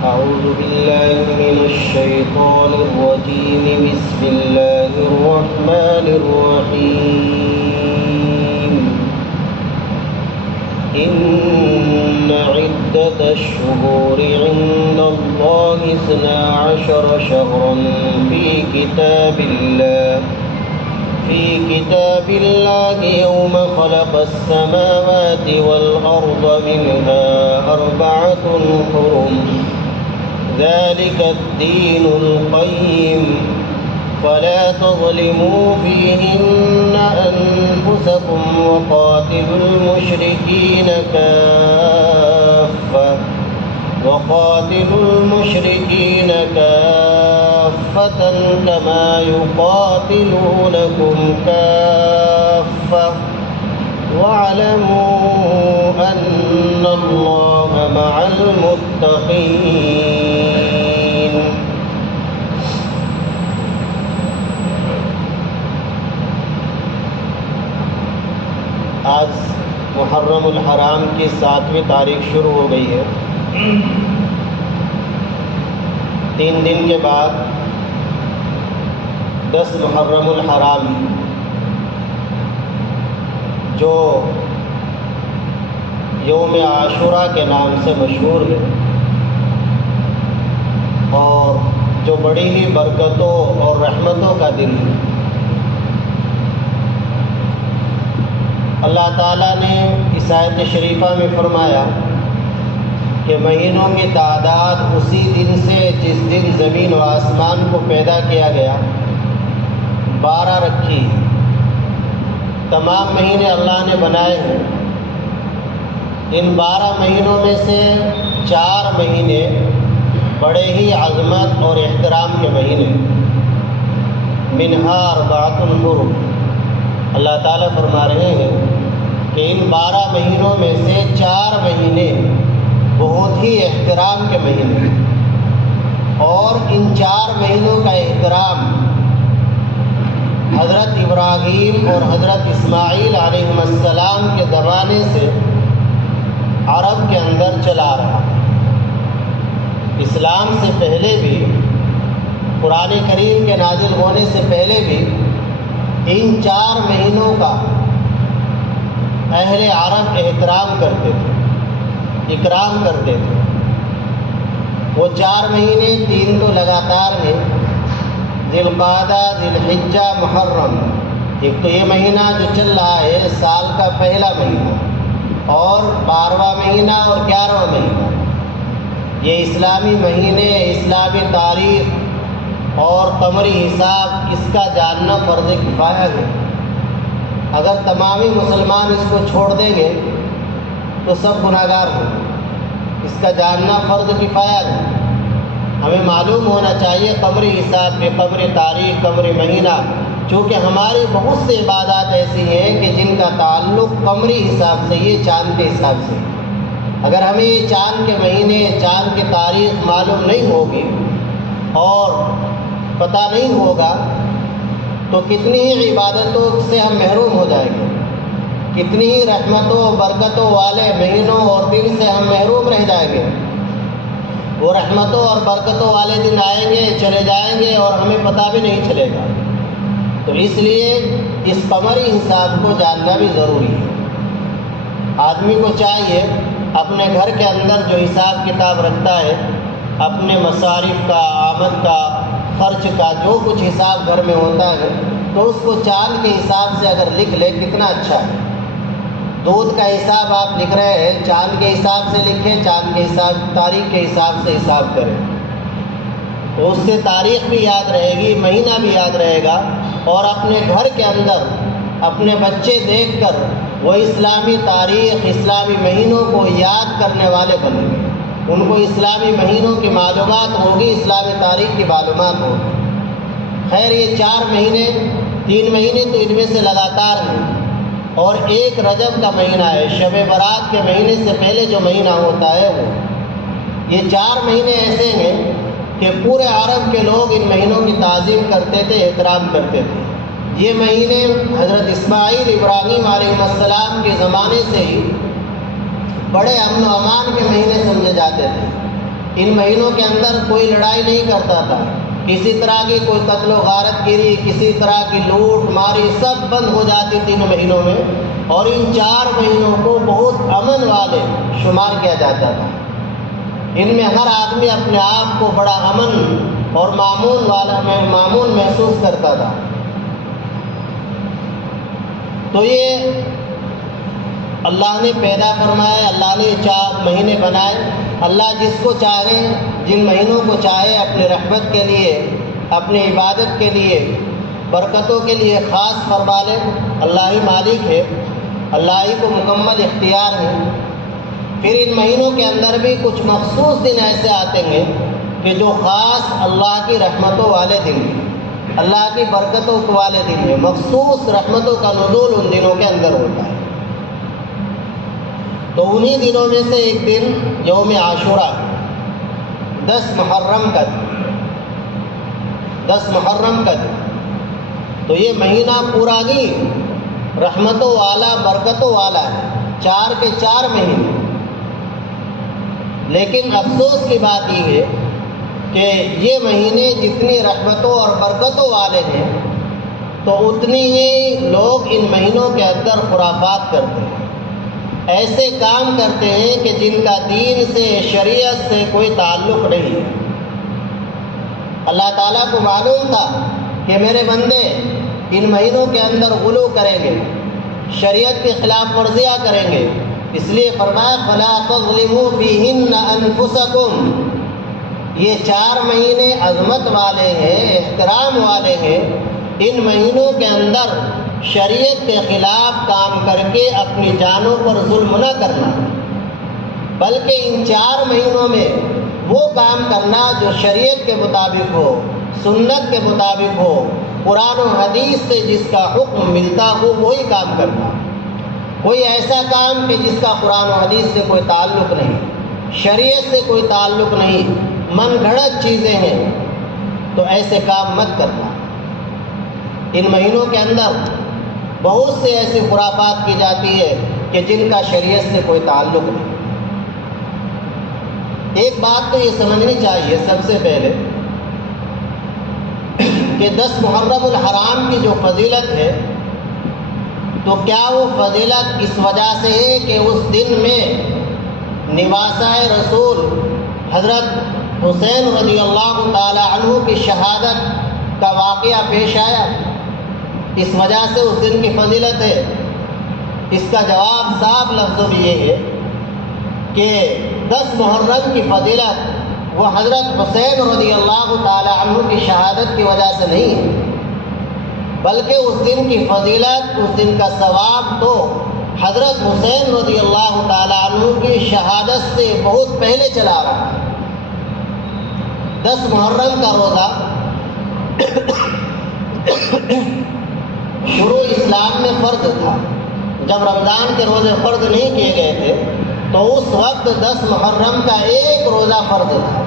أعوذ بالله من الشيطان الرجيم. بسم الله الرحمن الرحيم. إن عدة الشهور عند الله 12 شهرا في كتاب الله يوم خلق السماوات والأرض منها 4 حرم ذلك الدين القيم فلا تظلموا فيهن أنفسكم وقاتلوا المشركين كافة كما يقاتلونكم كافة واعلموا أن الله مع المتقين. آج محرم الحرام کی 7ویں تاریخ شروع ہو گئی ہے. 3 دن کے بعد 10 محرم الحرام جو یوم عاشوراء کے نام سے مشہور ہے اور جو بڑی ہی برکتوں اور رحمتوں کا دن ہے. اللہ تعالیٰ نے اس آیت شریفہ میں فرمایا کہ مہینوں کی تعداد اسی دن سے جس دن زمین و آسمان کو پیدا کیا گیا 12 رکھی. تمام مہینے اللہ نے بنائے ہیں. ان 12 مہینوں میں سے 4 مہینے بڑے ہی عظمت اور احترام کے مہینے. منہا 4 حرم. اللہ تعالیٰ فرما رہے ہیں کہ ان 12 مہینوں میں سے 4 مہینے بہت ہی احترام کے مہینے اور ان 4 مہینوں کا احترام حضرت ابراہیم اور حضرت اسماعیل علیہ السلام کے زمانے سے عرب کے اندر چلا رہا. اسلام سے پہلے بھی قرآن کریم کے نازل ہونے سے پہلے بھی ان 4 مہینوں کا اہل عرب احترام کرتے تھے، اکرام کرتے تھے. وہ 4 مہینے 3 تو لگاتار ہیں، ذی القعدہ، ذی الحجہ، محرم. ایک تو یہ مہینہ جو چل رہا ہے سال کا پہلا مہینہ اور 12واں مہینہ اور 11واں مہینہ. یہ اسلامی مہینے، اسلامی تاریخ اور قمری حساب اس کا جاننا فرض کفایہ ہے. اگر تمامی مسلمان اس کو چھوڑ دیں گے تو سب گناہگار ہوں. اس کا جاننا فرض کفایہ ہے. ہمیں معلوم ہونا چاہیے قمری حساب میں، قمری تاریخ، قمری مہینہ. چونکہ ہماری بہت سی عبادات ایسی ہیں کہ جن کا تعلق قمری حساب سے، یہ چاند کے حساب سے. اگر ہمیں یہ چاند کے مہینے، چاند کی تاریخ معلوم نہیں ہوگی اور پتہ نہیں ہوگا تو کتنی ہی عبادتوں سے ہم محروم ہو جائیں گے. کتنی ہی رحمتوں برکتوں والے مہینوں اور دن سے ہم محروم رہ جائیں گے. وہ رحمتوں اور برکتوں والے دن آئیں گے، چلے جائیں گے اور ہمیں پتہ بھی نہیں چلے گا. تو اس لیے اس قمری حساب کو جاننا بھی ضروری ہے. آدمی کو چاہیے اپنے گھر کے اندر جو حساب کتاب رکھتا ہے، اپنے مصارف کا، آمد کا، خرچ کا، جو کچھ حساب گھر میں ہوتا ہے تو اس کو چاند کے حساب سے اگر لکھ لے کتنا اچھا ہے. دودھ کا حساب آپ لکھ رہے ہیں، چاند کے حساب سے لکھیں، چاند کے حساب، تاریخ کے حساب سے حساب کریں تو اس سے تاریخ بھی یاد رہے گی، مہینہ بھی یاد رہے گا. اور اپنے گھر کے اندر اپنے بچے دیکھ کر وہ اسلامی تاریخ، اسلامی مہینوں کو یاد کرنے والے بنیں گے. ان کو اسلامی مہینوں کی معلومات ہوگی، اسلامی تاریخ کی معلومات ہوگی. خیر یہ 4 مہینے، 3 مہینے تو ان میں سے لگاتار ہیں اور ایک رجب کا مہینہ ہے. شب برات کے مہینے سے پہلے جو مہینہ ہوتا ہے وہ. یہ 4 مہینے ایسے ہیں کہ پورے عرب کے لوگ ان مہینوں کی تعظیم کرتے تھے، احترام کرتے تھے. یہ مہینے حضرت اسماعیل ابراہیم علیہ السلام کے زمانے سے ہی بڑے امن و امان کے مہینے سمجھے جاتے تھے. ان مہینوں کے اندر کوئی لڑائی نہیں کرتا تھا، کسی طرح کی کوئی قتل و غارت گیری، کسی طرح کی لوٹ ماری سب بند ہو جاتی تھی ان مہینوں میں، اور ان 4 مہینوں کو بہت امن والے شمار کیا جاتا تھا۔ ان میں ہر آدمی اپنے آپ کو بڑا امن اور معمول محسوس کرتا تھا۔ تو یہ اللہ نے پیدا فرمائے، اللہ نے 4 مہینے بنائے۔ اللہ جس کو چاہے، جن مہینوں کو چاہے اپنی رحمت کے لیے، اپنی عبادت کے لیے، برکتوں کے لیے خاص فرما لے۔ اللہ ہی مالک ہے، اللہ ہی کو مکمل اختیار ہے۔ پھر ان مہینوں کے اندر بھی کچھ مخصوص دن ایسے آتے ہیں کہ جو خاص اللہ کی رحمتوں والے دن ہیں، اللہ کی برکتوں والے دن ہیں، مخصوص رحمتوں کا نزول ان دنوں کے اندر ہوتا ہے۔ تو انہی دنوں میں سے ایک دن یوم عاشوراء، 10 محرم کا دن، 10 محرم کا دن۔ تو یہ مہینہ پورا ہی رحمتوں والا، برکتوں والا ہے، 4 کے 4 مہینے۔ لیکن افسوس کی بات یہ ہے کہ یہ مہینے جتنی رحمتوں اور برکتوں والے ہیں تو اتنی ہی لوگ ان مہینوں کے اندر خرافات کرتے ہیں، ایسے کام کرتے ہیں کہ جن کا دین سے، شریعت سے کوئی تعلق نہیں ہے۔ اللہ تعالیٰ کو معلوم تھا کہ میرے بندے ان مہینوں کے اندر غلو کریں گے، شریعت کی خلاف ورزیاں کریں گے، اس لیے فرمایا فَلَا تَظْلِمُوا فِيهِنَّ أَنفُسَكُمْ۔ یہ 4 مہینے عظمت والے ہیں، احترام والے ہیں۔ ان مہینوں کے اندر شریعت کے خلاف کام کر کے اپنی جانوں پر ظلم نہ کرنا، بلکہ ان 4 مہینوں میں وہ کام کرنا جو شریعت کے مطابق ہو، سنت کے مطابق ہو، قرآن و حدیث سے جس کا حکم ملتا ہو وہی کام کرنا۔ کوئی ایسا کام کہ جس کا قرآن و حدیث سے کوئی تعلق نہیں، شریعت سے کوئی تعلق نہیں، من گھڑت چیزیں ہیں، تو ایسے کام مت کرنا۔ ان مہینوں کے اندر بہت سے ایسی خرافات کی جاتی ہے کہ جن کا شریعت سے کوئی تعلق نہیں۔ ایک بات تو یہ سمجھنی چاہیے سب سے پہلے کہ 10 محرم الحرام کی جو فضیلت ہے، تو کیا وہ فضیلت اس وجہ سے ہے کہ اس دن میں نواسۂ رسول حضرت حسین رضی اللہ تعالی عنہ کی شہادت کا واقعہ پیش آیا، اس وجہ سے اس دن کی فضیلت ہے؟ اس کا جواب صاف لفظوں میں یہ ہے کہ 10 محرم کی فضیلت وہ حضرت حسین رضی اللہ تعالی عنہ کی شہادت کی وجہ سے نہیں ہے، بلکہ اس دن کی فضیلت، اس دن کا ثواب تو حضرت حسین رضی اللہ تعالی عنہ کی شہادت سے بہت پہلے چلا رہا ہے۔ 10 محرم کا روزہ شروع اسلام میں فرض تھا، جب رمضان کے روزے فرض نہیں کیے گئے تھے تو اس وقت 10 محرم کا ایک روزہ فرض تھا۔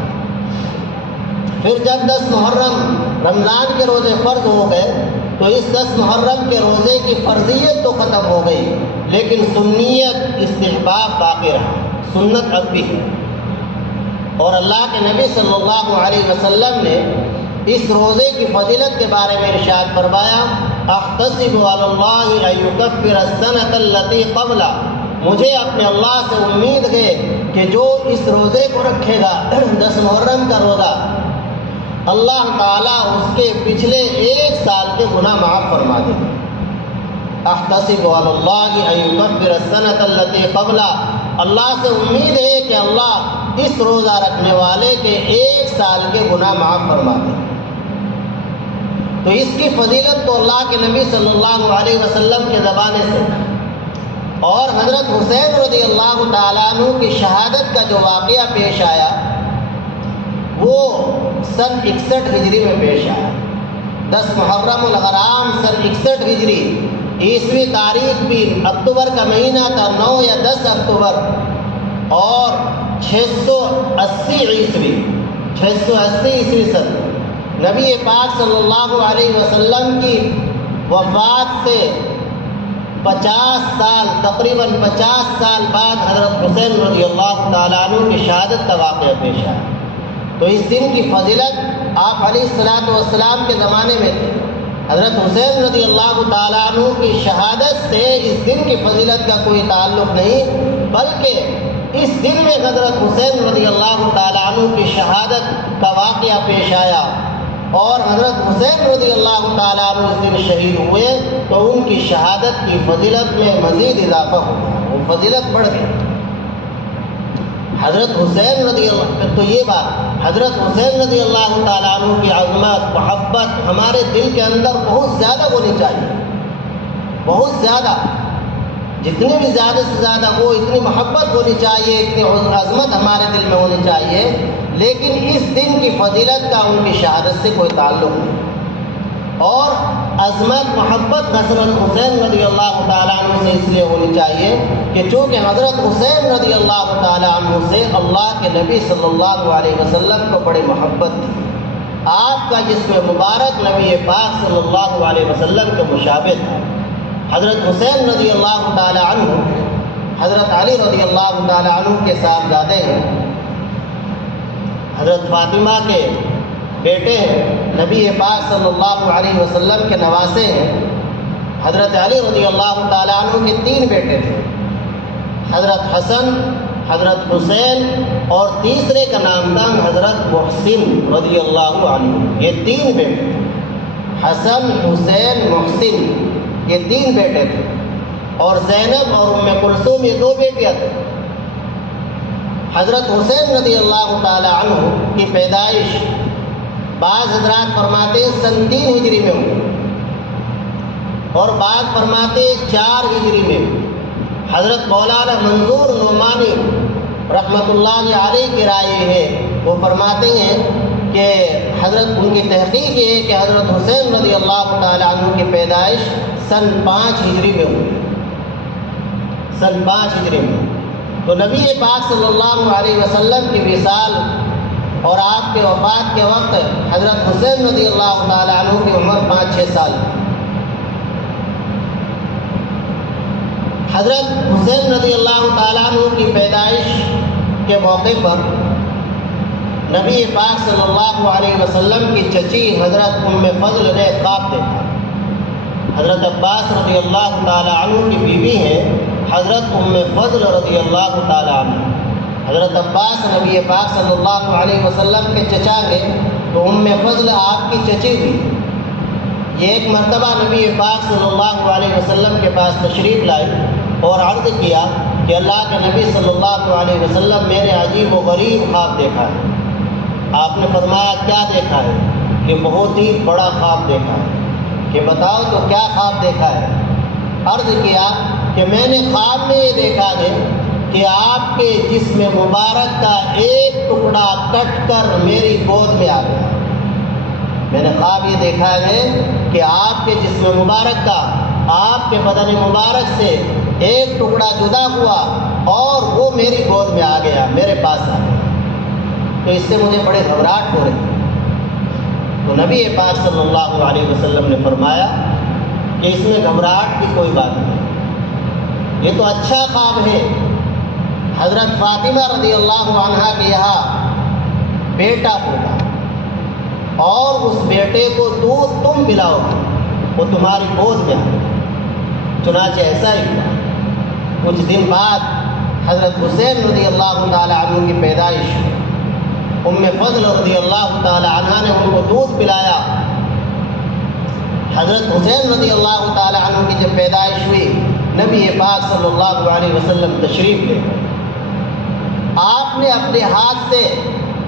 پھر جب 10 محرم رمضان کے روزے فرض ہو گئے تو اس 10 محرم کے روزے کی فرضیت تو ختم ہو گئی، لیکن سنیت، استحباب باقی رہا، سنت اب بھی ہے۔ اور اللہ کے نبی صلی اللہ علیہ وسلم نے اس روزے کی فضیلت کے بارے میں ارشاد فرمایا، احتسب علی اللہ ان یکفر السنۃ التی قبل، مجھے اپنے اللہ سے امید ہے کہ جو اس روزے کو رکھے گا، 10 محرم کا روزہ، اللہ تعالیٰ اس کے پچھلے 1 سال کے گناہ معاف فرما دے گا۔ احتسب علی اللہ ان یکفر السنۃ التی قبل، اللہ سے امید ہے کہ اللہ اس روزہ رکھنے والے کے 1 سال کے گناہ معاف فرما دے۔ تو اس کی فضیلت تو اللہ کے نبی صلی اللہ علیہ وسلم کے زمانے سے، اور حضرت حسین رضی اللہ تعالیٰ عنہ کی شہادت کا جو واقعہ پیش آیا وہ سن 61 ہجری میں پیش آیا۔ 10 محرم الحرام سن 61 ہجری، عیسوی تاریخ بھی اکتوبر کا مہینہ تھا، 9 یا 10 اکتوبر، اور 680 عیسوی سن نبی پاک صلی اللہ علیہ وسلم کی وفات سے 50 سال، تقریباً 50 سال بعد حضرت حسین رضی اللہ تعالیٰ عنہ کی شہادت کا واقعہ پیش آیا۔ تو اس دن کی فضیلت آپ علیہ الصلوۃ والسلام کے زمانے میں تھی۔ حضرت حسین رضی اللہ تعالیٰ عنہ کی شہادت سے اس دن کی فضیلت کا کوئی تعلق نہیں، بلکہ اس دن میں حضرت حسین رضی اللہ تعالیٰ عنہ کی شہادت کا واقعہ پیش آیا اور حضرت حسین رضی اللہ تعالیٰ عنہ اس دن شہید ہوئے تو ان کی شہادت کی فضیلت میں مزید اضافہ ہوا، وہ فضیلت بڑھ گئی۔ حضرت حسین رضی اللہ، تو یہ بات حضرت حسین رضی اللہ تعالیٰ عنہ کی عظمت محبت ہمارے دل کے اندر بہت زیادہ ہونی چاہیے، بہت زیادہ، جتنی بھی زیادہ سے زیادہ ہو اتنی محبت ہونی چاہیے، اتنی عظمت ہمارے دل میں ہونی چاہیے، لیکن اس دن کی فضیلت کا ان کی شہادت سے کوئی تعلق نہیں۔ اور عظمت محبت حضرت حسین رضی اللہ تعالیٰ عنہ سے اس لیے ہونی چاہیے کہ چونکہ حضرت حسین رضی اللہ تعالیٰ عنہ سے اللہ کے نبی صلی اللہ علیہ وسلم کو بڑی محبت تھی، آپ کا جسم مبارک نبی پاک صلی اللہ علیہ وسلم کے مشابہ تھا۔ حضرت حسین رضی اللہ تعالیٰ عنہ حضرت علی رضی اللہ تعالیٰ عنہ کے صاحبزادے ہیں، حضرت فاطمہ کے بیٹے ہیں، نبی پاک صلی اللہ علیہ وسلم کے نواسے ہیں۔ حضرت علی رضی اللہ تعالیٰ عنہ کے 3 بیٹے تھے، حضرت حسن، حضرت حسین اور تیسرے کا نام تھا حضرت محسن رضی اللہ عنہ۔ یہ 3 بیٹے تھے، حسن، حسین، محسن، یہ 3 بیٹے تھے، اور زینب اور ام کلثوم یہ 2 بیٹیاں تھیں۔ حضرت حسین رضی اللہ تعالیٰ عنہ کی پیدائش بعض حضرات فرماتے ہیں سن 3 ہجری میں ہوئی اور بعض فرماتے ہیں 4 ہجری میں۔ حضرت مولانا منظور نعمانی رحمۃ اللہ علیہ کی رائے ہے، وہ فرماتے ہیں کہ حضرت ان کی تحقیق یہ ہے کہ حضرت حسین رضی اللہ تعالیٰ عنہ کی پیدائش سن 5 ہجری میں ہوئی، سن 5 ہجری میں۔ تو نبی پاک صلی اللہ علیہ وسلم کی وصال اور آپ کے وفات کے وقت حضرت حسین رضی اللہ تعالیٰ عنہ کی عمر 5-6 سال۔ حضرت حسین رضی اللہ تعالیٰ عنہ کی پیدائش کے موقع پر نبی پاک صلی اللہ علیہ وسلم کی چچی حضرت ام فضل نے خواب دیکھا۔ حضرت عباس رضی اللہ تعالیٰ عنہ کی بیوی ہیں حضرت ام فضل رضی اللہ تعالیٰ عنہ۔ حضرت عباس نبی پاک صلی اللہ علیہ وسلم کے چچا گئے تو ام فضل آپ کی چچی ہوئی۔ یہ ایک مرتبہ نبی پاک صلی اللہ علیہ وسلم کے پاس تشریف لائی اور عرض کیا کہ اللہ کے نبی صلی اللہ علیہ وسلم میں نے عجیب و غریب خواب دیکھا ہے۔ آپ نے فرمایا کیا دیکھا ہے؟ کہ بہت ہی بڑا خواب دیکھا ہے۔ کہ بتاؤ تو کیا خواب دیکھا ہے؟ عرض کیا کہ میں نے خواب میں یہ دیکھا ہے کہ آپ کے جسم مبارک کا ایک ٹکڑا کٹ کر میری گود میں آ گیا۔ میں نے خواب یہ دیکھا ہے کہ آپ کے جسم مبارک کا، آپ کے بدن مبارک سے ایک ٹکڑا جدا ہوا اور وہ میری گود میں آ گیا، میرے پاس آ گیا۔ تو اس سے مجھے بڑے گھبراہٹ ہو رہی۔ تو نبی پاک صلی اللہ علیہ وسلم نے فرمایا کہ اس میں گھبراہٹ کی کوئی بات نہیں، یہ تو اچھا خواب ہے۔ حضرت فاطمہ رضی اللہ عنہا کے یہاں بیٹا ہوگا اور اس بیٹے کو دودھ تم پلاؤ گے، وہ تمہاری گود میں آئے۔ چنانچہ ایسا ہی ہوا۔ کچھ دن بعد حضرت حسین رضی اللہ تعالی عنہ کی پیدائش، ام فضل رضی اللہ تعالی عنہ نے ان کو دودھ پلایا۔ حضرت حسین رضی اللہ تعالی عنہ کی جب پیدائش ہوئی، نبی پاک صلی اللہ علیہ وسلم تشریف لے گئے۔ آپ نے اپنے ہاتھ سے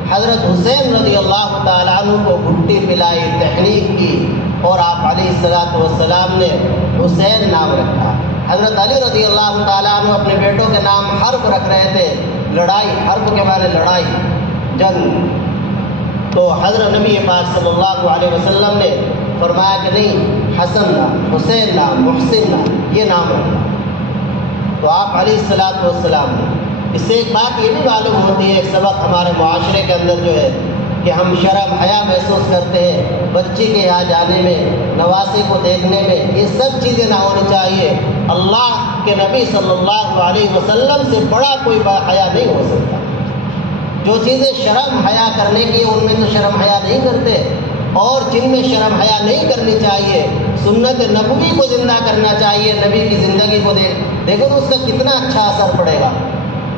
حضرت حسین رضی اللہ تعالیٰ عنہ کو گھٹی پلائی، تحریک کی، اور آپ علیہ الصلوۃ والسلام نے حسین نام رکھا۔ حضرت علی رضی اللہ تعالیٰ عنہ اپنے بیٹوں کے نام حرب رکھ رہے تھے، لڑائی، حرب کے معنی لڑائی، جنگ۔ تو حضرت نبی پاک صلی اللہ علیہ وسلم نے فرمایا کہ نہیں، حسن نام، حسین نام، محسن نام، یہ نام رکھا۔ تو آپ علیہ الصلوۃ والسلام نے، اس سے ایک بات یہ بھی معلوم ہوتی ہے، ایک سبق ہمارے معاشرے کے اندر جو ہے کہ ہم شرم حیا محسوس کرتے ہیں بچی کے یہاں جانے میں، نواسے کو دیکھنے میں، یہ سب چیزیں نہ ہونی چاہیے۔ اللہ کے نبی صلی اللہ علیہ وسلم سے بڑا کوئی حیا نہیں ہو سکتا۔ جو چیزیں شرم حیا کرنے کی ان میں تو شرم حیا نہیں کرتے، اور جن میں شرم حیا نہیں کرنی چاہیے، سنت نبوی کو زندہ کرنا چاہیے، نبی کی زندگی کو دیکھو تو اس کا کتنا اچھا اثر پڑے گا۔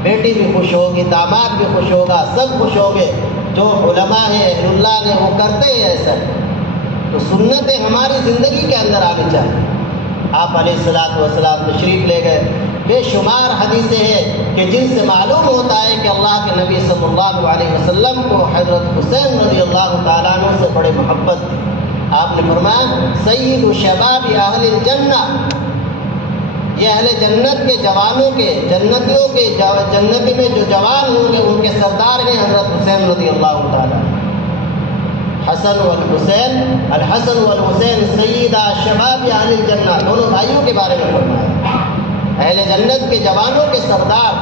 بیٹی بھی خوش ہوگی، داماد بھی خوش ہوگا، سب خوش ہوں گے۔ جو علماء ہیں، اہل اللہ نے، وہ کرتے ہیں ایسا۔ تو سنتیں ہماری زندگی کے اندر آنی چاہیے۔ آپ علیہ الصلوۃ والسلام تشریف لے گئے، بے شمار حدیثیں ہیں کہ جن سے معلوم ہوتا ہے کہ اللہ کے نبی صلی اللہ علیہ وسلم کو حضرت حسین رضی اللہ تعالیٰ عنہ سے بڑے محبت تھی۔ آپ نے فرمایا سید شباب اہل الجنہ، یہ اہل جنت کے جوانوں کے، جنتیوں کے، جنتی میں جو جوان ہوں گے ان کے سردار ہیں حضرت حسین رضی اللہ تعالیٰ۔ حسن والحسین، الحسن والحسین سیدہ شباب اہل الجنہ، دونوں بھائیوں کے بارے میں فرمایا، اہل جنت کے جوانوں کے سردار۔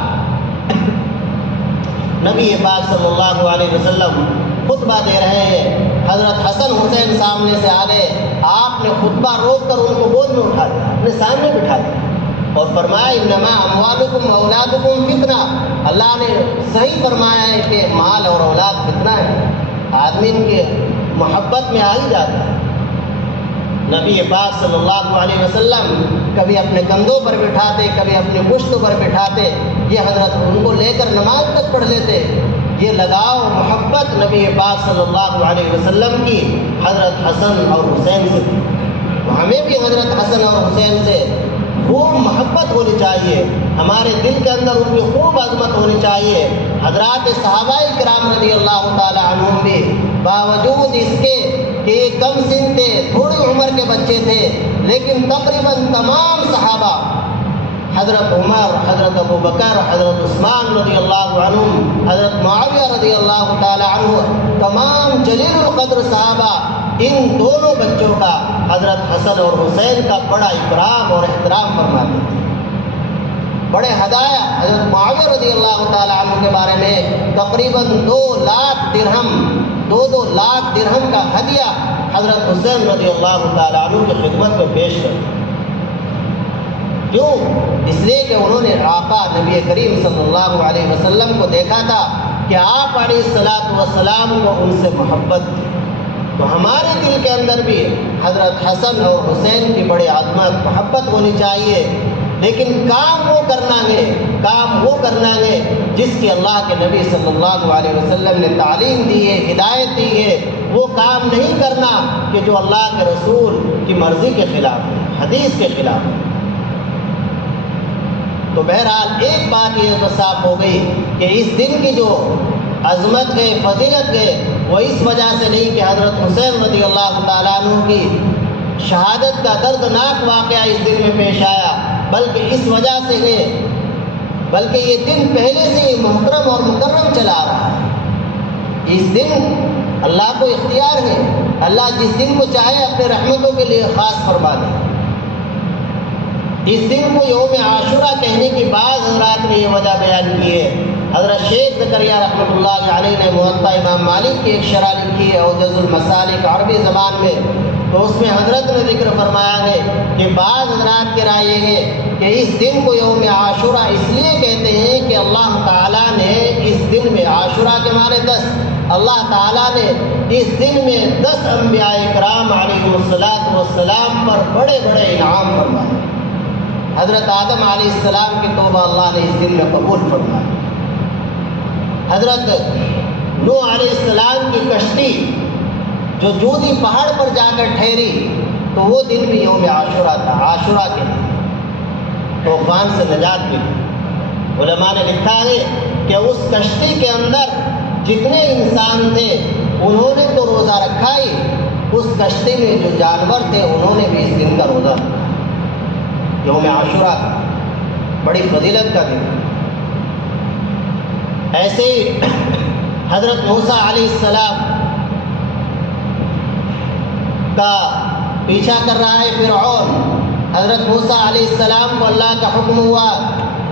نبی پاک صلی اللہ علیہ وسلم خطبہ دے رہے ہیں، حضرت حسن حسین سامنے سے آ گئے، آپ نے خطبہ روک کر ان کو گود میں اٹھا دیا، اپنے سامنے بٹھا دیا اور فرمایا انما اموالکم اولادکم فتنہ۔ اللہ نے صحیح فرمایا ہے کہ مال اور اولاد فتنہ ہے، آدمی ان کے محبت میں آ ہی جاتا ہے۔ نبی پاک صلی اللہ علیہ وسلم کبھی اپنے کندھوں پر بٹھاتے، کبھی اپنے پشت پر بٹھاتے، یہ حضرت ان کو لے کر نماز تک پڑھ لیتے۔ یہ لگاؤ محبت نبی پاک صلی اللہ علیہ وسلم کی حضرت حسن اور حسین سے تھی۔ ہمیں بھی حضرت حسن اور حسین سے خوب محبت ہونی چاہیے، ہمارے دل کے اندر ان کی خوب عظمت ہونی چاہیے۔ حضرات صحابہ کرام رضی اللہ تعالی عنہم بھی باوجود اس کے کہ یہ کم سن تھے، تھوڑی عمر کے بچے تھے، لیکن تقریباً تمام صحابہ، حضرت عمر، حضرت ابو بکر، حضرت عثمان رضی اللہ عنہ، حضرت معاویہ رضی اللہ تعالی عنہ، تمام جلیل القدر صحابہ ان دونوں بچوں کا، حضرت حسن اور حسین کا بڑا اکرام اور احترام فرماتے تھے۔ بڑے ہدایہ حضرت معاویہ رضی اللہ تعالی عنہ کے بارے میں تقریباً 2 لاکھ درہم، 2 لاکھ درہم کا ہدیہ حضرت حسین رضی اللہ تعالی عنہ کی خدمت میں پیش کر۔ کیوں؟ اس لیے کہ انہوں نے آقا نبی کریم صلی اللہ علیہ وسلم کو دیکھا تھا کہ آپ علیہ الصلوۃ والسلام کو ان سے محبت تھی۔ تو ہمارے دل کے اندر بھی حضرت حسن اور حسین کی بڑی عظمت، محبت ہونی چاہیے، لیکن کام وہ کرنا ہے جس کی اللہ کے نبی صلی اللہ علیہ وسلم نے تعلیم دی ہے، ہدایت دی ہے۔ وہ کام نہیں کرنا کہ جو اللہ کے رسول کی مرضی کے خلاف ہے، حدیث کے خلاف ہے۔ تو بہرحال ایک بات یہ تو صاف ہو گئی کہ اس دن کی جو عظمت ہے، فضیلت ہے، وہ اس وجہ سے نہیں کہ حضرت حسین رضی اللہ تعالیٰ عنہ کی شہادت کا دردناک واقعہ اس دن میں پیش آیا، بلکہ اس وجہ سے ہے، بلکہ یہ دن پہلے سے ہی محترم اور مکرم چلا رہا ہے۔ اس دن اللہ کو اختیار ہے، اللہ جس دن کو چاہے اپنے رحمتوں کے لیے خاص فرما دے۔ اس دن کو یوم عاشورہ کہنے کی بعض حضرات نے یہ وجہ بیان کی ہے۔ حضرت شیخ زکریہ رحمۃ اللہ علیہ نے موطا امام مالک کی ایک شرح لکھی ہے، اوجز المسالک عربی زبان میں، تو اس میں حضرت نے ذکر فرمایا ہے کہ بعض حضرات کی رائے یہ ہے کہ اس دن کو یوم عاشورہ اس لیے کہتے ہیں کہ اللہ تعالیٰ نے اس دن میں، عاشورہ کے معنی 10، اللہ تعالیٰ نے اس دن میں 10 انبیاء کرام علیہ السلام پر بڑے بڑے انعام فرمائے۔ حضرت آدم علیہ السلام کی توبہ اللہ نے اس دن میں قبول فرمائی۔ حضرت نوح علیہ السلام کی کشتی جو جودی پہاڑ پر جا کر ٹھہری، تو وہ دن بھی یوم عاشورہ تھا، عاشورہ کے دن طوفان سے نجات ملی۔ علماء نے لکھا ہے کہ اس کشتی کے اندر جتنے انسان تھے انہوں نے تو روزہ رکھا ہی، اس کشتی میں جو جانور تھے انہوں نے بھی اس دن کا روزہ رکھا۔ یوم عاشورہ بڑی فضیلت کا دن۔ ایسے ہی حضرت موسیٰ علیہ السلام کا پیچھا کر رہا ہے فرعون۔ حضرت موسیٰ علیہ السلام کو اللہ کا حکم ہوا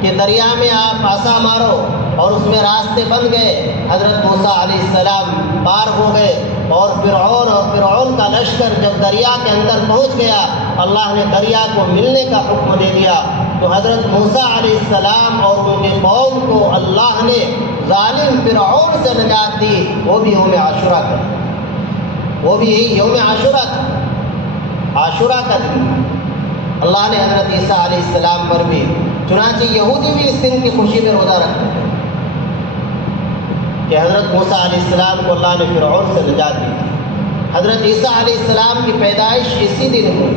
کہ دریا میں آپ عصا مارو، اور اس میں راستے بن گئے. حضرت موسیٰ علیہ السلام پار ہو گئے اور فرعون کا لشکر جب دریا کے اندر پہنچ گیا اللہ نے دریا کو ملنے کا حکم دے دیا. تو حضرت موسیٰ علیہ السلام اور ان کے قوم کو اللہ نے ظالم فرعون سے نجات دی. وہ بھی یوم عاشوراء کا، وہ بھی یوم عاشوراء کا دن اللہ نے حضرت عیسیٰ علیہ السلام پر بھی. چنانچہ یہودی بھی اس دن کی خوشی میں روزہ رکھتے ہیں کہ حضرت موسیٰ علیہ السلام کو اللہ نے فرعون سے نجات دی تھی. حضرت عیسیٰ علیہ السلام کی پیدائش اسی دن ہوئی.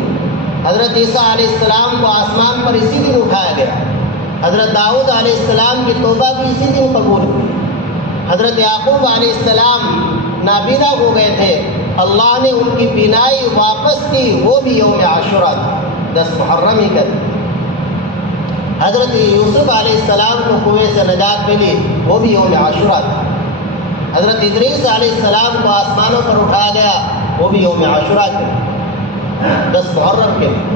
حضرت عیسیٰ علیہ السلام کو آسمان پر اسی دن اٹھایا گیا. حضرت داؤد علیہ السلام کی توبہ بھی اسی دن قبول ہوئی. حضرت یعقوب علیہ السلام نابینا ہو گئے تھے، اللہ نے ان کی بینائی واپس کی، وہ بھی یوم عاشوراء تھا، 10 محرم ہی کا دن. حضرت یوسف علیہ السلام کو کنویں سے نجات ملی، وہ بھی یوم عاشوراء تھا. حضرت ادریس علیہ السلام کو آسمانوں پر اٹھایا گیا، وہ بھی یوم عاشوراء کے 10 محرم کے دن.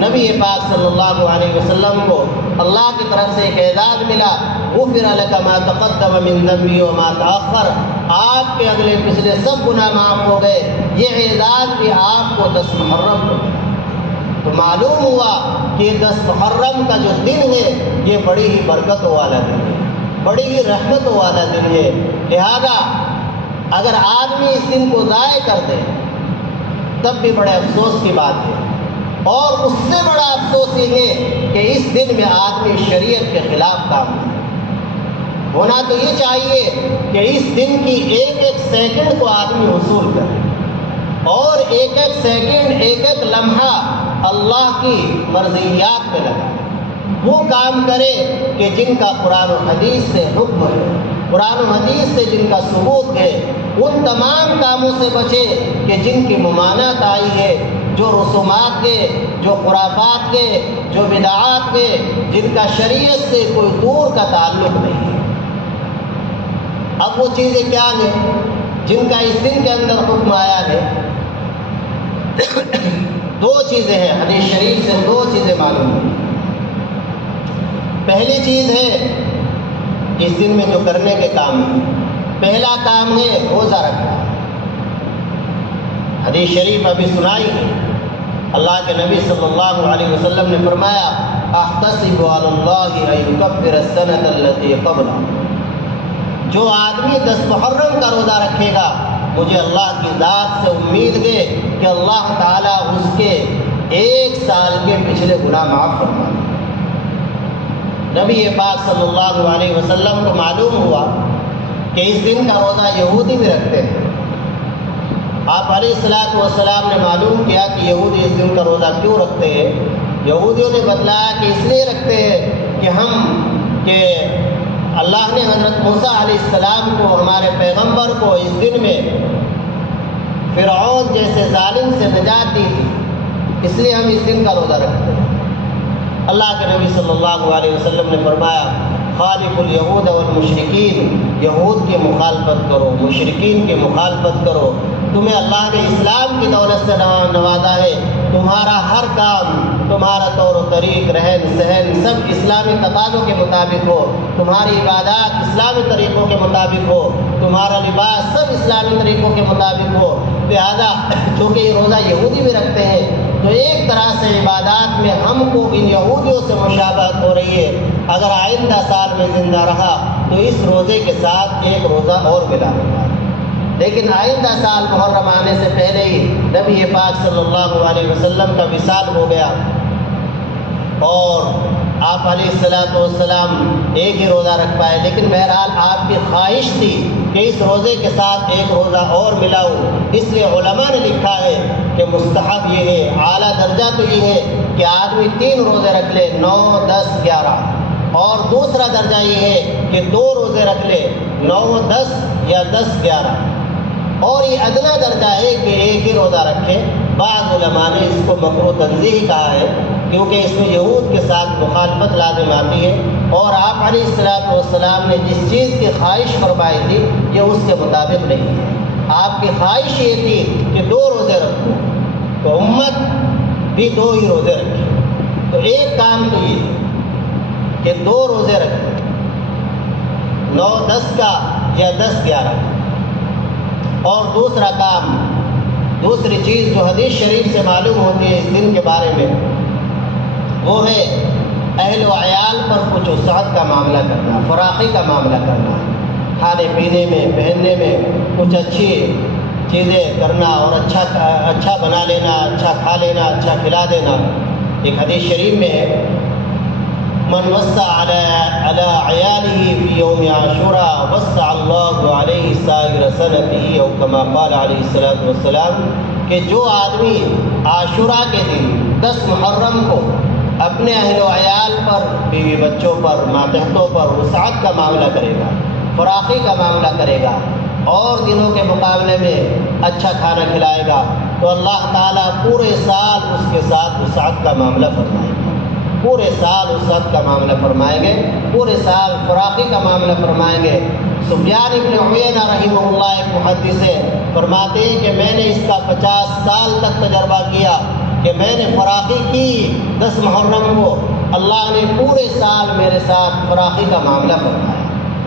نبی پاک صلی اللہ علیہ وسلم کو اللہ کی طرف سے ایک اعزاز ملا، غفر لک ما تقدم من ذنبی وما تأخر، آپ کے اگلے پچھلے سب گناہ معاف ہو گئے. یہ اعزاز بھی آپ کو 10 محرم کو. تو معلوم ہوا کہ 10 محرم کا جو دن ہے یہ بڑی ہی برکتوں والا دن ہے، بڑی ہی رحمتوں والا دن ہے. لہذا اگر آدمی اس دن کو ضائع کر دے تب بھی بڑے افسوس کی بات ہے. اور اس سے بڑا افسوس یہ ہے کہ اس دن میں آدمی شریعت کے خلاف کام کرے. ہونا تو یہ چاہیے کہ اس دن کی ایک ایک سیکنڈ کو آدمی حصول کرے اور ایک ایک سیکنڈ، ایک ایک لمحہ اللہ کی مرضیات میں لگا، وہ کام کرے کہ جن کا قرآن و حدیث سے حکم ہے، قرآن و حدیث سے جن کا ثبوت ہے. ان تمام کاموں سے بچے کہ جن کی ممانعت آئی ہے، جو رسومات کے، جو خرافات کے، جو بدعات کے، جن کا شریعت سے کوئی دور کا تعلق نہیں ہے. اب وہ چیزیں کیا ہیں جن کا اس دن کے اندر حکم آیا ہے؟ 2 چیزیں ہیں، حدیث شریف سے 2 چیزیں معلوم ہیں. پہلی چیز ہے اس دن میں جو کرنے کے کام ہیں، پہلا کام ہے روزہ رکھنا. حدیث شریف ابھی سنائی ہے، اللہ کے نبی صلی اللہ علیہ وسلم نے فرمایا احتسب علی اللہ ان یکفر السنۃ التي قبلہ، جو آدمی 10 محرم کا روزہ رکھے گا مجھے اللہ کی ذات سے امید ہے کہ اللہ تعالیٰ اس کے 1 سال کے پچھلے گناہ معاف فرما دے. نبی پاک صلی اللہ علیہ وسلم کو معلوم ہوا کہ اس دن کا روزہ یہودی بھی رکھتے ہیں. آپ علیہ الصلوۃ والسلام نے معلوم کیا کہ یہودی اس دن کا روزہ کیوں رکھتے ہیں. یہودیوں نے بتلایا کہ اس لیے رکھتے ہیں کہ اللہ نے حضرت موسیٰ علیہ السلام کو، ہمارے پیغمبر کو، اس دن میں فرعون جیسے ظالم سے نجات دی تھی، اس لیے ہم اس دن کا روزہ رکھتے ہیں. اللہ کے نبی صلی اللہ علیہ وسلم نے فرمایا خالف الیہود والمشرکین، یہود کی مخالفت کرو، مشرکین کی مخالفت کرو. تمہیں اللہ نے اسلام کی دولت سے نوازا ہے، تمہارا ہر کام، تمہارا طور و طریق، رہن سہن سب اسلامی تقاضوں کے مطابق ہو، تمہاری عبادات اسلامی طریقوں کے مطابق ہو، تمہارا لباس سب اسلامی طریقوں کے مطابق ہو. لہذا چونکہ یہ روزہ یہودی بھی رکھتے ہیں تو ایک طرح سے عبادات میں ہم کو ان یہودیوں سے مشابہت ہو رہی ہے. اگر آئندہ سال میں زندہ رہا تو اس روزے کے ساتھ ایک روزہ اور ملا ہوگا. لیکن آئندہ سال محرم آنے سے پہلے ہی نبی پاک صلی اللہ علیہ وسلم کا وصال ہو گیا اور آپ علیہ الصلوۃ والسلام ایک ہی روزہ رکھ پائے. لیکن بہرحال آپ کی خواہش تھی کہ اس روزے کے ساتھ ایک روزہ اور ملاؤ، اس لیے علماء نے لکھا ہے کہ مستحب یہ ہے، اعلیٰ درجہ تو یہ ہے کہ آدمی 3 روزے رکھ لے، 9، 10، 11، اور دوسرا درجہ یہ ہے کہ 2 روزے رکھ لے، 9، 10 یا 10، 11، اور یہ ادنا درجہ ہے کہ ایک ہی روزہ رکھے. بعض علماء نے اس کو مکروہ تنزیہی کہا ہے کیونکہ اس میں یہود کے ساتھ مخالفت لازم آتی ہے، اور آپ علیہ الصلوۃ والسلام نے جس چیز کی خواہش فرمائی تھی یہ اس کے مطابق نہیں ہے. آپ کی خواہش یہ تھی کہ 2 روزے رکھو تو امت بھی 2 ہی روزے رکھے. تو ایک کام تو یہ کہ 2 روزے رکھو، 9 10 کا یا 10 11 کا۔ اور دوسرا کام، دوسری چیز جو حدیث شریف سے معلوم ہوتی ہے اس دن کے بارے میں، وہ ہے اہل و عیال پر کچھ وسعت کا معاملہ کرنا، فراخی کا معاملہ کرنا، کھانے پینے میں، پہننے میں کچھ اچھی چیزیں کرنا اور اچھا بنا لینا، اچھا کھا لینا، اچھا کھلا دینا۔ ایک حدیث شریف میں ہے من وسع على عياله في يوم عاشوراء وسع الله عليه سائر سنته، او كما قال عليه الصلاۃ والسلام، کہ جو آدمی عاشوراء کے دن 10 محرم کو اپنے اہل و عیال پر، بیوی بچوں پر، ماتحتوں پر وسعت کا معاملہ کرے گا، فراخی کا معاملہ کرے گا اور دنوں کے مقابلے میں اچھا کھانا کھلائے گا، تو اللہ تعالیٰ پورے سال اس کے ساتھ وسعت کا معاملہ فرمائے گا، پورے سال وسعت کا معاملہ فرمائیں گے، پورے سال فراخی کا معاملہ فرمائیں گے۔ سفیان ابن عیینہ رحمہ اللہ ایک محدث ہے، فرماتے ہیں کہ میں نے اس کا 50 سال تک تجربہ کیا کہ میں نے فراخی کی 10 محرم کو، اللہ نے پورے سال میرے ساتھ فراخی کا معاملہ فرمایا۔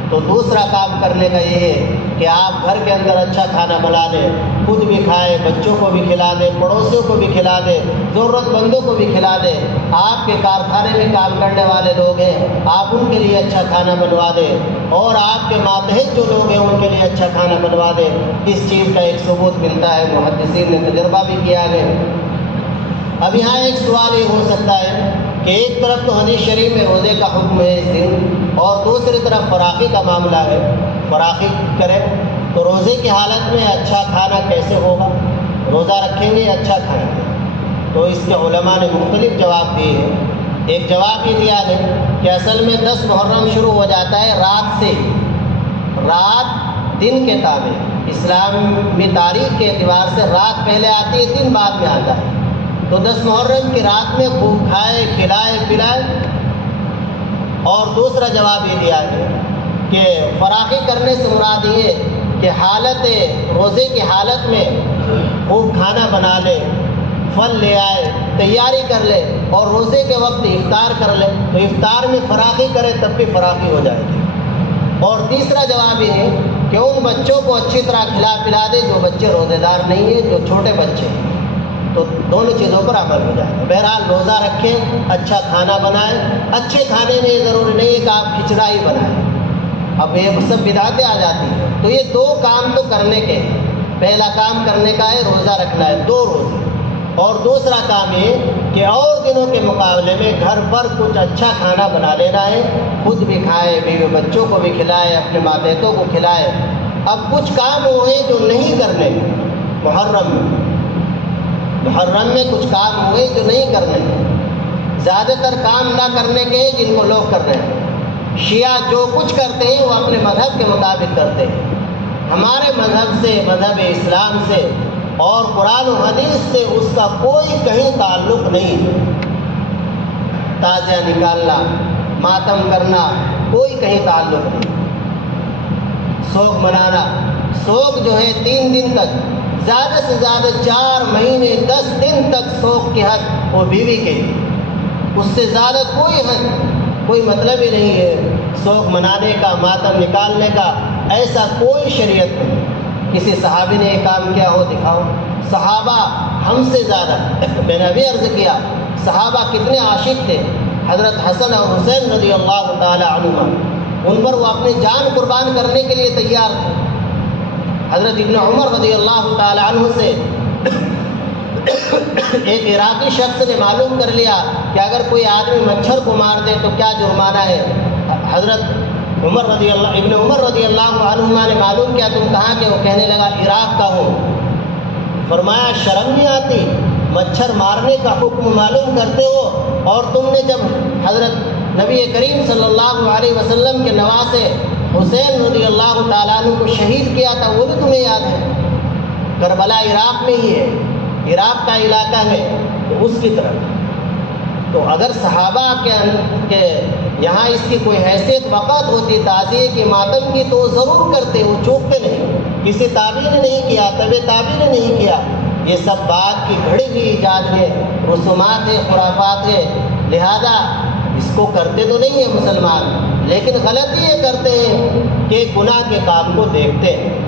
تو دوسرا کام کرنے کا یہ ہے کہ آپ گھر کے اندر اچھا کھانا بنا دیں، خود بھی کھائیں، بچوں کو بھی کھلا دیں، پڑوسیوں کو بھی کھلا دیں، ضرورت مندوں کو بھی کھلا دیں۔ آپ کے کارخانے میں کام کرنے والے لوگ ہیں، آپ ان کے لیے اچھا کھانا بنوا دیں، اور آپ کے ماتحت جو لوگ ہیں ان کے لیے اچھا کھانا بنوا دیں۔ اس چیز کا ایک ثبوت ملتا ہے، محدثین نے تجربہ بھی کیا ہے۔ اب یہاں ایک سوال یہ ہو سکتا ہے کہ ایک طرف تو حدیث شریف میں روزے کا حکم ہے اس دن، اور دوسری طرف فراخی کا معاملہ ہے، فراخی کریں تو روزے کی حالت میں اچھا کھانا کیسے ہوگا؟ روزہ رکھیں گے اچھا کھائیں گے؟ تو اس کے علماء نے مختلف جواب دیے ہیں۔ ایک جواب یہ دیا ہے کہ اصل میں 10 محرم شروع ہو جاتا ہے رات سے، رات دن کے تابع، اسلامی تاریخ کے اعتبار سے رات پہلے آتی ہے، دن بعد میں آتا ہے۔ تو 10 محرم کی رات میں خوب کھائے، کھلائے پلائے۔ اور دوسرا جواب یہ دیا ہے کہ فراخی کرنے سے مراد یہ کہ حالت روزے کی حالت میں خوب کھانا بنا لے، پھل لے آئے، تیاری کر لے، اور روزے کے وقت افطار کر لے، تو افطار میں فراخی کرے تب بھی فراخی ہو جائے گی۔ اور تیسرا جواب یہ ہے کہ ان بچوں کو اچھی طرح کھلا پلا دے جو بچے روزے دار نہیں ہیں، جو چھوٹے بچے ہیں، تو دونوں چیزوں پر عمل ہو جائے گا۔ بہرحال روزہ رکھیں، اچھا کھانا بنائیں۔ اچھے کھانے میں یہ ضروری نہیں ہے کہ آپ کھچڑا ہی بنائیں، اب یہ سب بدعتیں آ جاتی ہیں۔ تو یہ 2 کام تو کرنے کے ہیں، پہلا کام کرنے کا ہے روزہ رکھنا ہے 2 روزے، اور دوسرا کام یہ کہ اور دنوں کے مقابلے میں گھر پر کچھ اچھا کھانا بنا لینا ہے، خود بھی کھائے، بیوی بچوں کو بھی کھلائے، اپنے ماتحتوں کو کھلائے۔ اب کچھ کام ہوئے جو نہیں کرنے، محرم میں کچھ کام ہوئے جو نہیں کرنے، زیادہ تر کام نہ کرنے کے ہیں جن کو لوگ کر رہے ہیں۔ شیعہ جو کچھ کرتے ہیں وہ اپنے مذہب کے مطابق کرتے ہیں، ہمارے مذہب سے، مذہب اسلام سے اور قرآن و حدیث سے اس کا کوئی کہیں تعلق نہیں۔ تازیہ نکالنا، ماتم کرنا، کوئی کہیں تعلق نہیں۔ سوگ منانا، سوگ جو ہے 3 دن تک، زیادہ سے زیادہ 4 مہینے 10 دن تک سوگ کی حد وہ بیوی کے لیے، اس سے زیادہ کوئی حد، کوئی مطلب ہی نہیں ہے سوگ منانے کا، ماتم نکالنے کا، ایسا کوئی شریعت نہیں۔ کسی صحابی نے یہ کام کیا ہو دکھاؤ؟ صحابہ ہم سے زیادہ، میں نے ابھی عرض کیا صحابہ کتنے عاشق تھے، حضرت حسن اور حسین رضی اللہ تعالی عنہما، ان پر وہ اپنی جان قربان کرنے کے لیے تیار تھے۔ حضرت ابن عمر رضی اللہ تعالی عنہ سے ایک عراقی شخص نے معلوم کر لیا کہ اگر کوئی آدمی مچھر کو مار دے تو کیا جرمانہ ہے۔ حضرت ابن عمر رضی اللہ عنہما نے معلوم کیا تم کہاں کے ہو؟ کہنے لگا عراق کا ہوں۔ فرمایا شرم نہیں آتی؟ مچھر مارنے کا حکم معلوم کرتے ہو، اور تم نے جب حضرت نبی کریم صلی اللہ علیہ وسلم کے نواسے حسین رضی اللہ تعالیٰ عنہ کو شہید کیا تھا وہ بھی تمہیں یاد ہے۔ کربلا عراق میں ہی ہے، عراق کا علاقہ ہے، تو اس کی طرف۔ تو اگر صحابہ کے یہاں اس کی کوئی حیثیت وقت ہوتی تعزیے کی، ماتم کی، تو وہ ضرور کرتے، وہ چوکتے نہیں۔ کسی تابعی نے نہیں کیا، طبع تابعی نے نہیں کیا، یہ سب بات کی گھڑی ہوئی ایجاد ہے، رسومات ہے، خرافات ہے، لہذا اس کو کرتے تو نہیں ہیں مسلمان، لیکن غلطی یہ کرتے ہیں کہ گناہ کے کام کو دیکھتے ہیں۔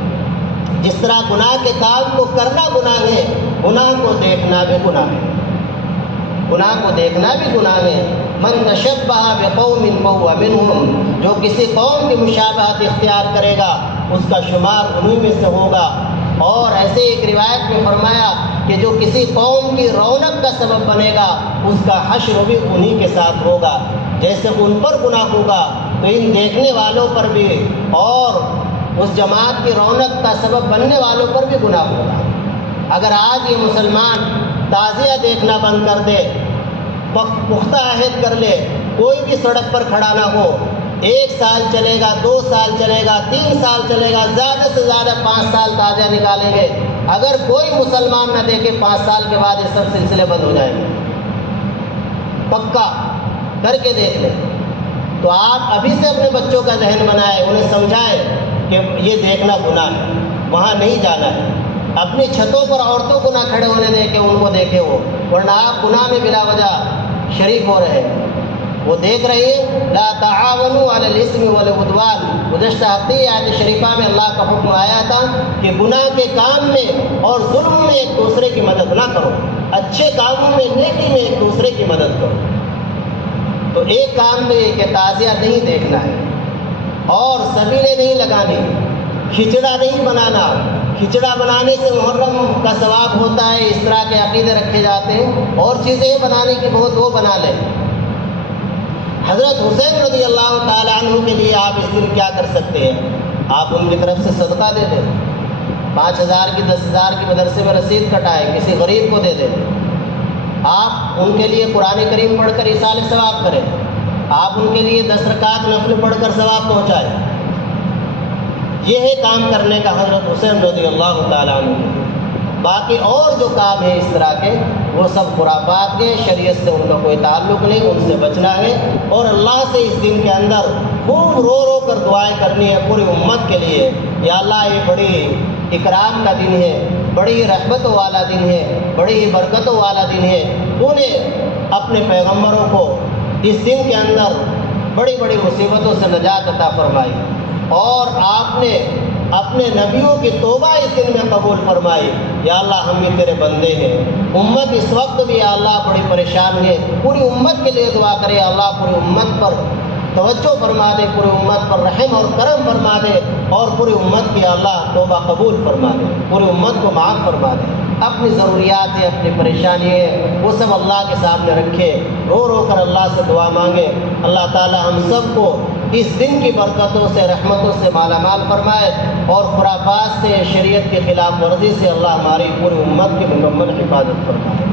جس طرح گناہ کے کام کو کرنا گناہ ہے، گناہ کو دیکھنا بھی گناہ ہے، گناہ کو دیکھنا بھی گناہ ہے۔ من تشبہ بقوم فہو منہم، جو کسی قوم کی مشابہت اختیار کرے گا اس کا شمار انہی میں سے ہوگا۔ اور ایسے ایک روایت میں فرمایا کہ جو کسی قوم کی رونق کا سبب بنے گا اس کا حشر بھی انہی کے ساتھ ہوگا۔ جیسے ان پر گناہ ہوگا تو ان دیکھنے والوں پر بھی اور اس جماعت کی رونق کا سبب بننے والوں پر بھی گناہ ہوگا۔ اگر آج یہ مسلمان تعزیہ دیکھنا بند کر دے، پختہ عہد کر لے، کوئی بھی سڑک پر کھڑا نہ ہو، 1 سال چلے گا، 2 سال چلے گا، 3 سال چلے گا، زیادہ سے زیادہ 5 سال تعزیہ نکالیں گے، اگر کوئی مسلمان نہ دیکھے 5 سال کے بعد یہ سب سلسلے بند ہو جائیں گے، پکا کر کے دیکھ لیں۔ تو آپ ابھی سے اپنے بچوں کا ذہن بنائیں، انہیں سمجھائیں کہ یہ دیکھنا گناہ ہے، وہاں نہیں جانا ہے۔ اپنی چھتوں پر عورتوں کو نہ کھڑے ہونے دیں کہ ان کو دیکھے ہو، ورنہ آپ گناہ میں بلا وجہ شریک ہو رہے ہیں۔ وہ دیکھ رہی ہے، لا تعاونوا علی الاسم والعدوان، گزشتہ ہفتے آیت شریفہ میں اللہ کا حکم آیا تھا کہ گناہ کے کام میں اور ظلم میں ایک دوسرے کی مدد نہ کرو، اچھے کاموں میں، نیکی میں ایک دوسرے کی مدد کرو۔ تو ایک کام میں کہ تعزیہ نہیں دیکھنا ہے اور سبیلیں نہیں لگانی، کھچڑا نہیں بنانا۔ کھچڑا بنانے سے محرم کا ثواب ہوتا ہے، اس طرح کے عقیدے رکھے جاتے ہیں، اور چیزیں بنانے کی بہت وہ بنا لیں۔ حضرت حسین رضی اللہ تعالیٰ عنہ کے لیے آپ اس دن کیا کر سکتے ہیں؟ آپ ان کی طرف سے صدقہ دے دیں، 5000 کی 10,000 کی مدرسے میں رسید کٹائیں، کسی غریب کو دے دیں۔ آپ ان کے لیے قرآن کریم پڑھ کر ایصال ثواب کریں، آپ ان کے لیے 10 رکعت نفل پڑھ کر ثواب پہنچائیں۔ یہ ہے کام کرنے کا حضرت حسین رضی اللہ تعالیٰ عنہ۔ باقی اور جو کام ہے اس طرح کے وہ سب خرافات کے، شریعت سے ان کا کوئی تعلق نہیں، ان سے بچنا ہے، اور اللہ سے اس دن کے اندر خوب رو رو کر دعائیں کرنی ہے پوری امت کے لیے۔ یا اللہ، یہ بڑی اکرام کا دن ہے، بڑی رحمتوں والا دن ہے، بڑی برکتوں والا دن ہے، تو نے اپنے پیغمبروں کو اس دن کے اندر بڑی بڑی مصیبتوں سے نجات عطا فرمائی، اور آپ نے اپنے نبیوں کی توبہ اس دن میں قبول فرمائی۔ یا اللہ، ہم بھی تیرے بندے ہیں، امت اس وقت بھی یا اللہ بڑی پریشان ہے، پوری امت کے لیے دعا کرے۔ اللہ پوری امت پر توجہ فرما دے، پوری امت پر رحم اور کرم فرما دے، اور پوری امت کی اللہ توبہ قبول فرما دے، پوری امت کو معاف فرما دے۔ اپنی ضروریات ہیں، اپنی پریشانی ہے، وہ سب اللہ کے سامنے رکھے، رو رو کر اللہ سے دعا مانگے۔ اللہ تعالی ہم سب کو اس دن کی برکتوں سے، رحمتوں سے مالا مال فرمائے، اور خرافات سے، شریعت کی خلاف ورزی سے اللہ ہماری پوری امت کی مکمل حفاظت فرمائے۔